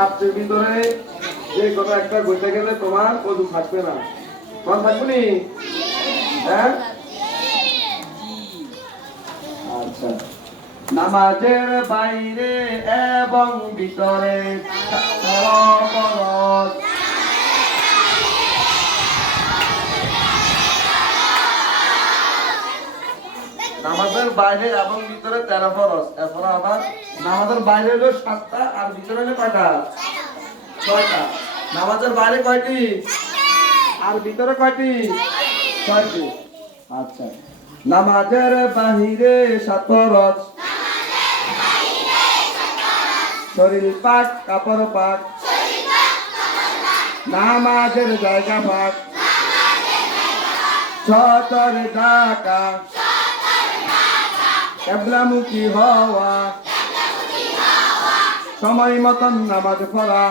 রাত্রের ভিতরে যে কোনো একটা ঘুরতে গেলে তোমার ওযু থাকবে না, তোমার থাকবে নি? হ্যাঁ, আচ্ছা। নামাজের বাইরে এবং ভিতরে ফরজ। নামাজের বাইরে এবং ভিতরে 13 ফরজ। এরপর আবার নামাজের বাইরে হলো 7টা আর ভিতরে হলো কয়টা? 6টা। নামাজের বাইরে কয়টি আর ভিতরে কয়টি? 6টি। আচ্ছা। নামাজের বাহিরে 7 ফরজ। শরীর পাক, কাপড় পাক, নামাজের জায়গা পাক, ছতর ঢাকা, কিবলামুখী হওয়া, সময় মতন নামাজ পড়া।